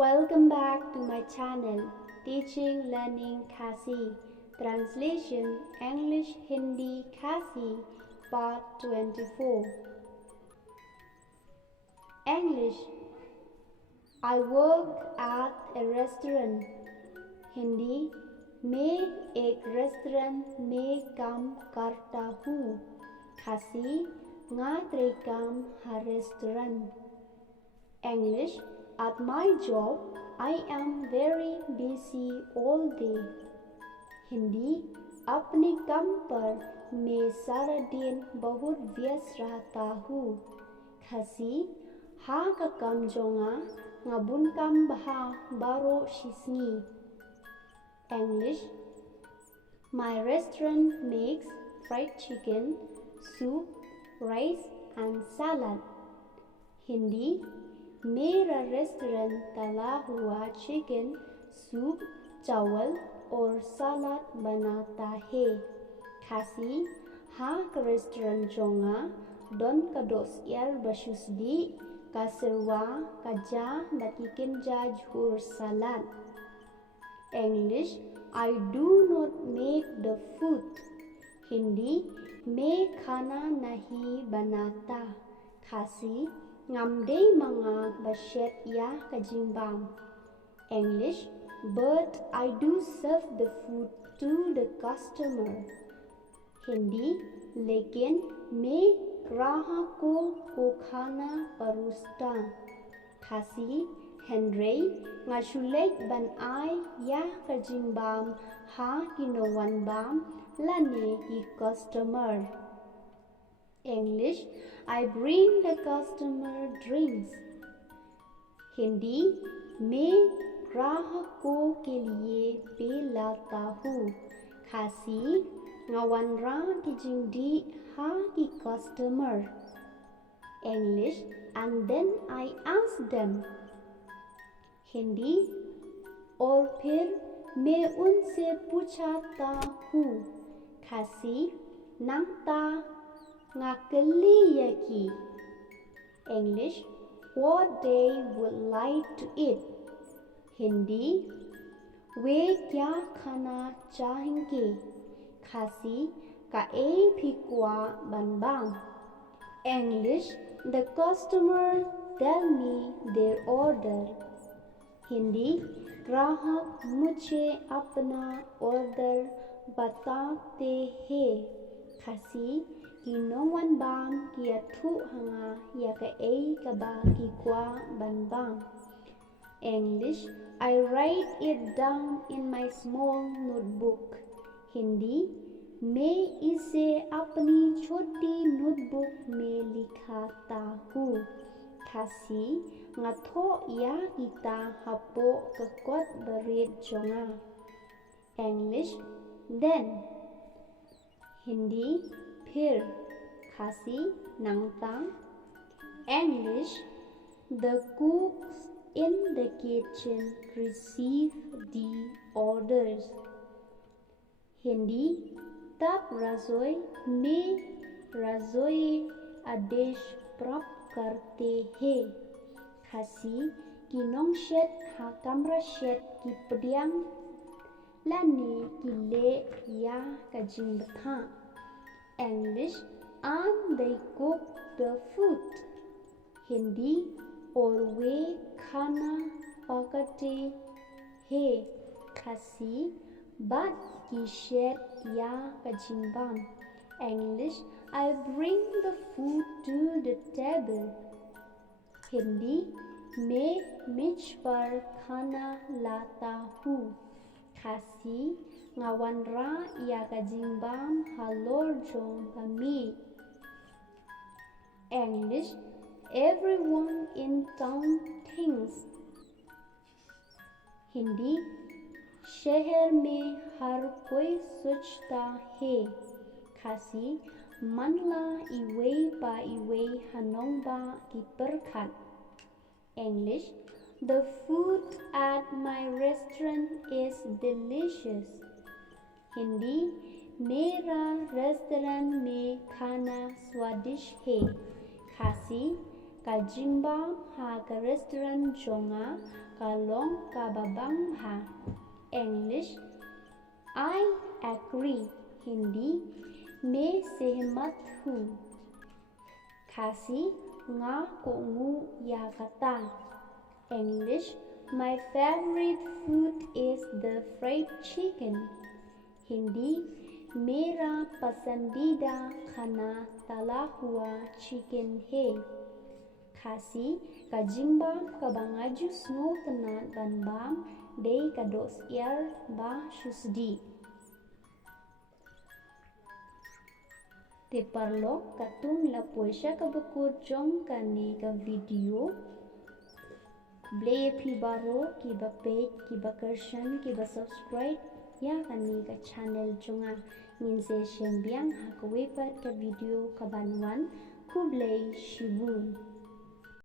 Welcome back to my channel Teaching Learning Khasi Translation English Hindi Khasi Part 24 English I work at a restaurant Hindi मैं एक restaurant में काम करता हूँ Khasi ngatri kam ha restaurant English At my job, I am very busy all day. Hindi अपने काम पर मैं सारा दिन बहुत व्यस्त रहता हूँ. Khasi ha ka kam jonga ngabun kam baha baro shisni. English My restaurant makes fried chicken, soup, rice and salad. Hindi मेरा रेस्टोरेंट तला हुआ चिकन, सूप, चावल और सलाद बनाता है. Khasi hak restoran jonga don kados yar basusdi kaserwa kaja bakikin jajur salad. English I do not make the food. Hindi मैं खाना नहीं बनाता. Khasi ngamdei mga basyet ya kajimbang. English But I do serve the food to the customer. Hindi लेकिन मैं ग्राहकों को खाना परोसता. Khasi Henry ngasulet ban ai ya kajimbam ha kinowan bam lane ki customer. English I bring the customer drinks. Hindi मैं ग्राहकों के लिए पे लाता हूँ. Khasi ngawan ra ki jingdi ha ki customer. English and then I ask them. Hindi और फिर मैं उनसे पूछता हूँ. Khasi nangta ngakeli yaki. English what they would like to eat. Hindi वे क्या खाना चाहेंगे. Khasi ka e phikwa banbang. English the customer tell me their order. Hindi ग्राहक मुझे अपना ऑर्डर बताते हैं. Khasi Ginowan bam kia thu hanga ya ka e ka ba ki kwa ban bang. English I write it down in my small notebook. Hindi मैं इसे अपनी छोटी notebook में लिखता हूँ. Khasi ngatho ya kita hapo kekot berit jonga. English then. Hindi फिर. Khasi nangta. English the cooks in the kitchen receive the orders. Hindi तब रसोई में रसोई आदेश प्राप्त करते हैं. Khasi kinong shed ha kamra shed ki pediang lane ki le ya kajing betha. English and they cook the food. Hindi और वे खाना पकाते हैं. Khasi but की shed या kajimbam. English I bring the food to the table. Hindi मैं मेज पर खाना लाता हूँ. Khasi ngawan ra ya kajimbam halor jong kami. English everyone in town thinks. Hindi शहर में हर कोई सोचता है. Khasi manla iwe pa iwe hanong ba ki perkat. English the food at my restaurant is delicious. Hindi मेरा restaurant में खाना स्वादिष्ट है. Khasi ka jimba ha ka restaurant jonga ka long ka babang ha. English, I agree. Hindi, मैं सहमत हूँ. Khasi, nga ko ngu ya kata. English, my favorite food is the fried chicken. Hindi, मेरा पसंदीदा खाना तला हुआ chicken है. Khasi, ka jimba ka bangaju snow tenat ban bam day ka dos iar ba shusdi. Te parlok katung la poesya ka bekur jong kani ka video. Blay pi baro ki ba page ki ba kershan ki ba subscribe ya kani ka channel jonga ngin se shen biang ha ka wepat ka video ka banwan ku blay shibun.